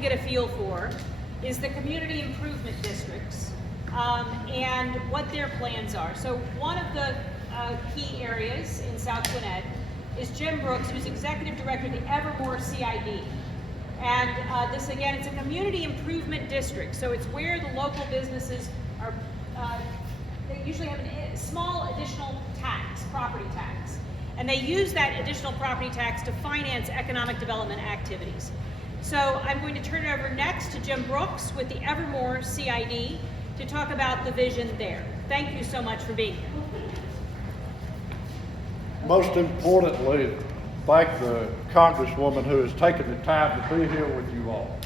get a feel for is the community improvement districts and what their plans are. So one of the key areas in South Gwinnett is Jim Brooks, who's executive director of the Evermore CID. And this, again, it's a community improvement district, so it's where the local businesses are, they usually have a small additional tax, property tax, and they use that additional property tax to finance economic development activities. So I'm going to turn it over next to Jim Brooks with the Evermore CID to talk about the vision there. Thank you so much for being here. Most importantly, thank the Congresswoman who has taken the time to be here with you all.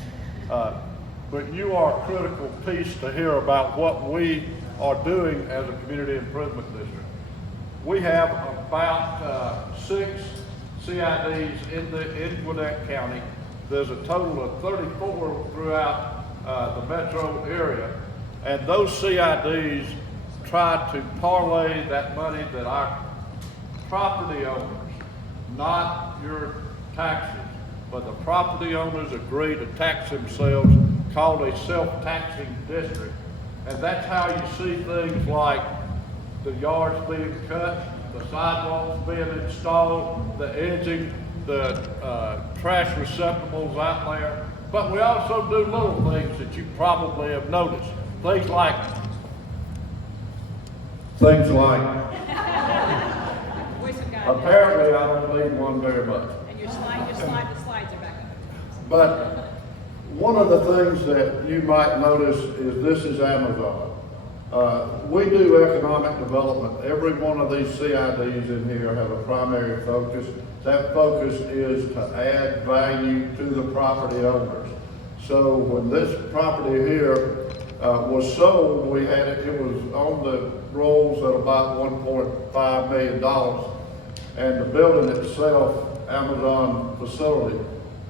But you are a critical piece to hear about what we are doing as a community improvement district. We have about 6 CIDs in Gwinnett County. There's a total of 34 throughout the metro area. And those CIDs try to parlay that money that our property owners, not your taxes, but the property owners agree to tax themselves, called a self-taxing district. And that's how you see things like the yards being cut, the sidewalks being installed, the edging, the trash receptacles out there. But we also do little things that you probably have noticed. Things like apparently I don't need one very much. And the slides are back up. But one of the things that you might notice is this is Amazon. We do economic development. Every one of these CIDs in here have a primary focus. That focus is to add value to the property owners. So when this property here was sold, we had it was on the rolls at about $1.5 million. And the building itself, Amazon facility,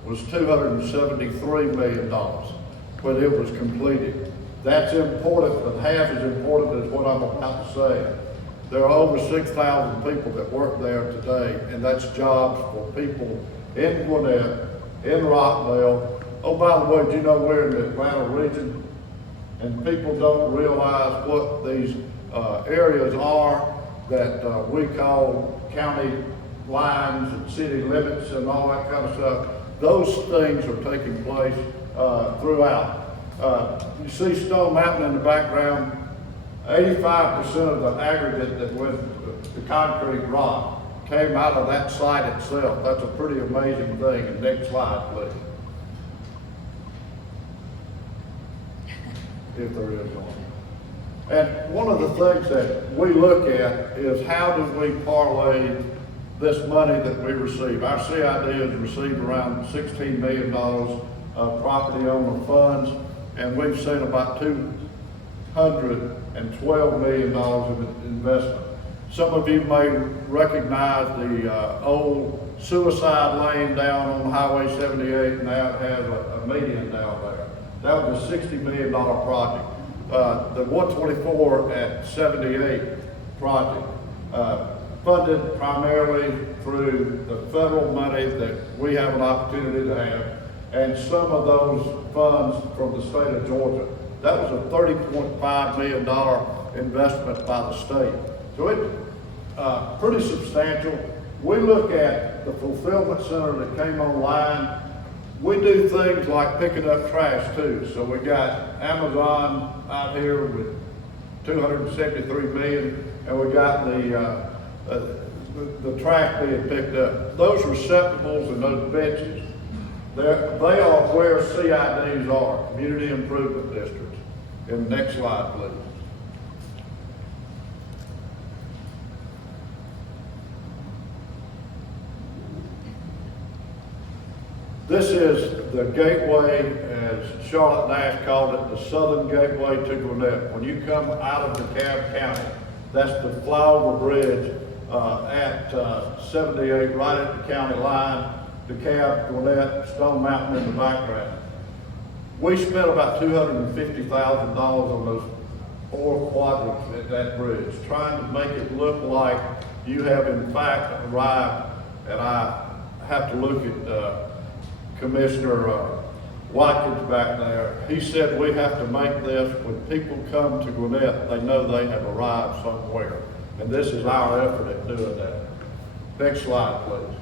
was $273 million when it was completed. That's important, but half as important as what I'm about to say. There are over 6,000 people that work there today, and that's jobs for people in Gwinnett, in Rockdale. Oh, by the way, do you know we're in the Atlanta region? And people don't realize what these areas are that we call county lines and city limits and all that kind of stuff. Those things are taking place throughout. You see Stone Mountain in the background. 85% of the aggregate that went the concrete rock came out of that site itself. That's a pretty amazing thing. And next slide, please. If there is one. And one of the things that we look at is how do we parlay this money that we receive. Our CID has received around $16 million of property owner funds, and we've seen about $212 million of investment. Some of you may recognize the old suicide lane down on Highway 78, now it has a median down there. That was a $60 million project. The 124 at 78 project, funded primarily through the federal money that we have an opportunity to have, and some of those funds from the state of Georgia. That was a $30.5 million investment by the state. So it's pretty substantial. We look at the fulfillment center that came online. We do things like picking up trash too. So we got Amazon out here with $273 million, and we got the trash being picked up. Those receptacles and those benches, they are where CIDs are, community improvement districts. And next slide, please. This is the gateway, as Charlotte Nash called it, the southern gateway to Gwinnett. When you come out of DeKalb County, that's the flyover bridge at 78, right at the county line, DeKalb, Gwinnett, Stone Mountain in the background. We spent about $250,000 on those 4 quadrants at that bridge, trying to make it look like you have in fact arrived. And I have to look at Commissioner Watkins back there. He said we have to make this, when people come to Gwinnett, they know they have arrived somewhere. And this is our effort at doing that. Next slide, please.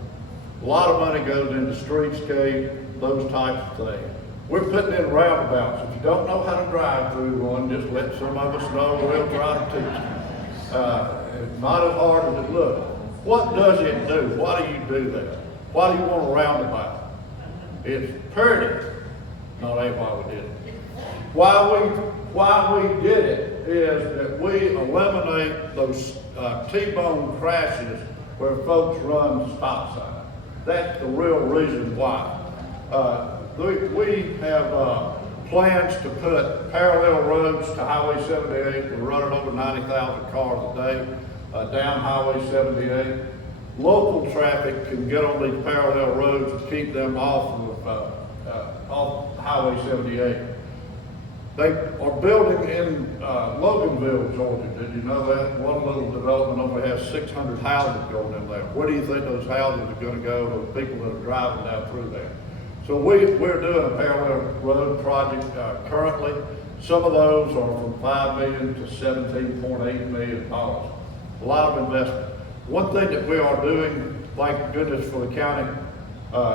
A lot of money goes into streetscape, those types of things. We're putting in roundabouts. If you don't know how to drive through one, just let some of us know, we'll try to teach you. It's not as hard as it looks. What does it do? Why do you do that? Why do you want a roundabout? It's pretty. Not everybody did it. Why we did it is that we eliminate those T-bone crashes where folks run stop signs. That's the real reason why. We have plans to put parallel roads to Highway 78. We're running over 90,000 cars a day down Highway 78. Local traffic can get on these parallel roads and keep them off Highway 78. They are building in Loganville, Georgia. Did you know that? One little development only has 600 houses going in there. Where do you think those houses are going to go to the people that are driving down through there? So we're doing a parallel road project currently. Some of those are from $5 million to $17.8 million. A lot of investment. One thing that we are doing, thank goodness for the county,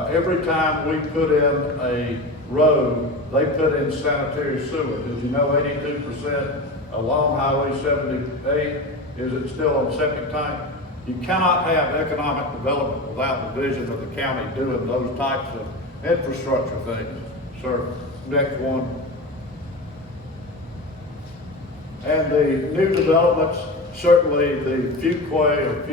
every time we put in a road, they put in sanitary sewer. Did you know 82% along Highway 78 is it still on septic tank? You cannot have economic development without the vision of the county doing those types of infrastructure things. Sir, next one. And the new developments, certainly the Fuqua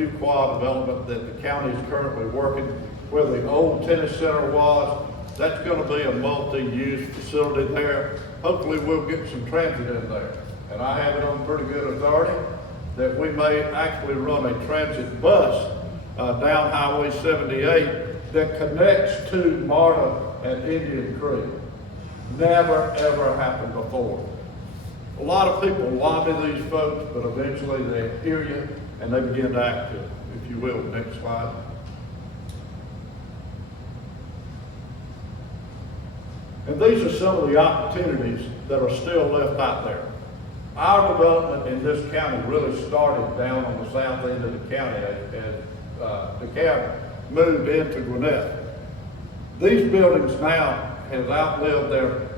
development that the county is currently working, where the old tennis center was, that's going to be a multi-use facility there. Hopefully we'll get some transit in there. And I have it on pretty good authority that we may actually run a transit bus down Highway 78 that connects to Marta and Indian Creek. Never ever happened before. A lot of people lobby these folks, but eventually they hear you and they begin to act it. If you will, next slide. And these are some of the opportunities that are still left out there. Our development in this county really started down on the south end of the county as DeKalb moved into Gwinnett. These buildings now have outlived their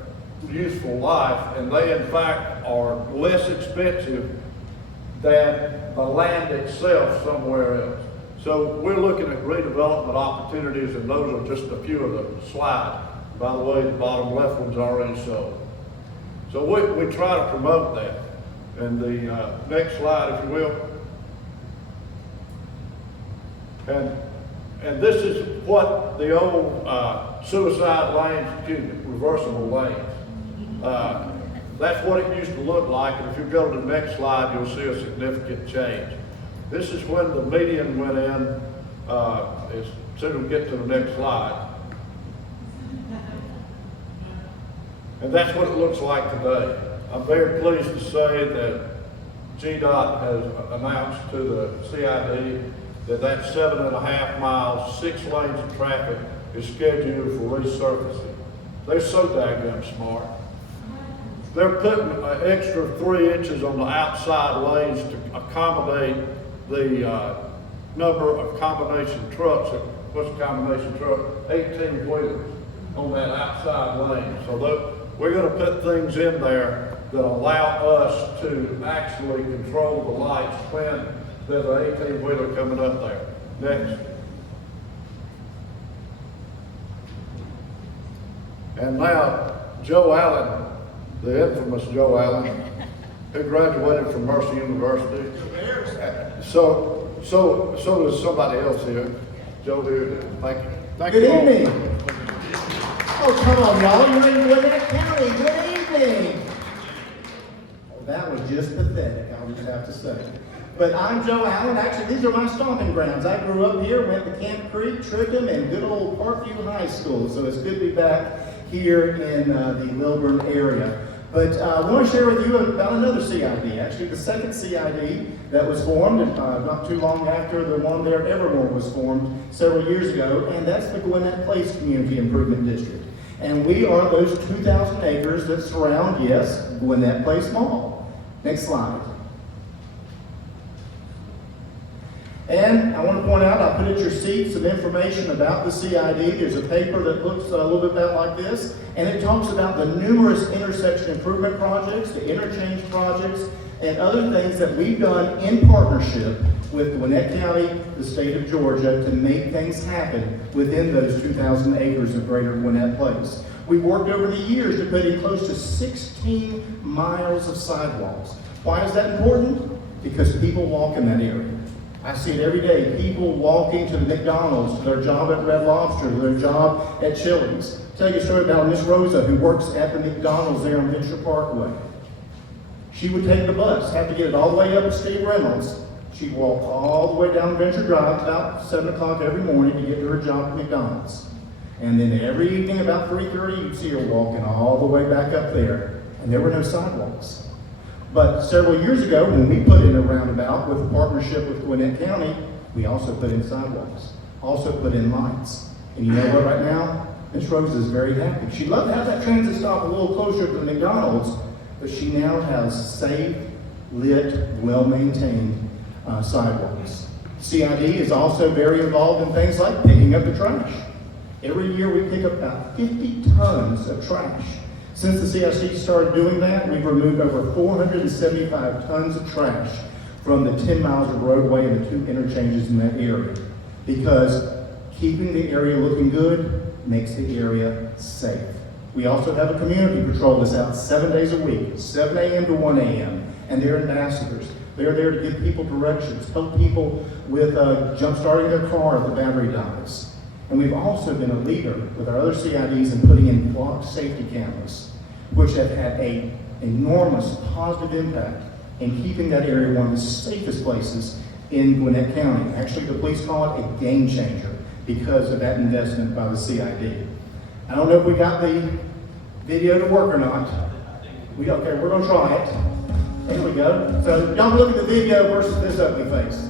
useful life, and they in fact are less expensive than the land itself somewhere else. So we're looking at redevelopment opportunities, and those are just a few of the slides. By the way, the bottom left one's already sold. So we try to promote that. And the next slide, if you will. And this is what the old suicide lanes, reversible lanes. That's what it used to look like. And if you go to the next slide, you'll see a significant change. This is when the median went in. As soon as we get to the next slide. And that's what it looks like today. I'm very pleased to say that GDOT has announced to the CID that 7.5 miles, 6 lanes of traffic is scheduled for resurfacing. They're so daggone smart. They're putting an extra 3 inches on the outside lanes to accommodate the number of combination trucks. What's a combination truck? 18 wheelers on that outside lane. So we're going to put things in there that allow us to actually control the lights when there's an 18-wheeler coming up there. Next. And now, Joe Allen, the infamous Joe Allen, who graduated from Mercer University. So does somebody else here. Joe here, thank you. Good evening. Oh, come on, y'all. You're in Gwinnett County. Good evening. Oh, that was just pathetic, I would have to say. But I'm Joe Allen. Actually, these are my stomping grounds. I grew up here, went to Camp Creek, Trickham, and good old Parkview High School. So it's good to be back here in the Lilburn area. But I want to share with you about another CID, actually the second CID that was formed not too long after the one there at Evermore was formed several years ago, and that's the Gwinnett Place Community Improvement District. And we are those 2,000 acres that surround, yes, Gwinnett Place Mall. Next slide. And I want to point out, I put at your seat some information about the CID. There's a paper that looks a little bit about like this, and it talks about the numerous intersection improvement projects, the interchange projects, and other things that we've done in partnership with Gwinnett County, the state of Georgia, to make things happen within those 2,000 acres of greater Gwinnett Place. We've worked over the years to put in close to 16 miles of sidewalks. Why is that important? Because people walk in that area. I see it every day, people walking to the McDonald's, to their job at Red Lobster, to their job at Chili's. I'll tell you a story about Miss Rosa, who works at the McDonald's there on Venture Parkway. She would take the bus, have to get it all the way up to Steve Reynolds. She'd walk all the way down Venture Drive about 7 o'clock every morning to get to her job at McDonald's. And then every evening about 3:30, you'd see her walking all the way back up there. And there were no sidewalks. But several years ago, when we put in a roundabout with a partnership with Gwinnett County, we also put in sidewalks, also put in lights. And you know what, right now, Miss Rosa is very happy. She'd love to have that transit stop a little closer to the McDonald's, but she now has safe, lit, well-maintained sidewalks. CID is also very involved in things like picking up the trash. Every year we pick up about 50 tons of trash. Since the CIC started doing that, we've removed over 475 tons of trash from the 10 miles of roadway and the 2 interchanges in that area. Because keeping the area looking good makes the area safe. We also have a community patrol that's out 7 days a week, 7 a.m. to 1 a.m., and they're ambassadors. They're there to give people directions, help people with jump-starting their car if the battery dies. And we've also been a leader with our other CIDs in putting in block safety cameras, which have had an enormous positive impact in keeping that area one of the safest places in Gwinnett County. Actually, the police call it a game changer because of that investment by the CID. I don't know if we got the video to work or not. Okay, we're gonna try it. There we go. So y'all look at the video versus this ugly face.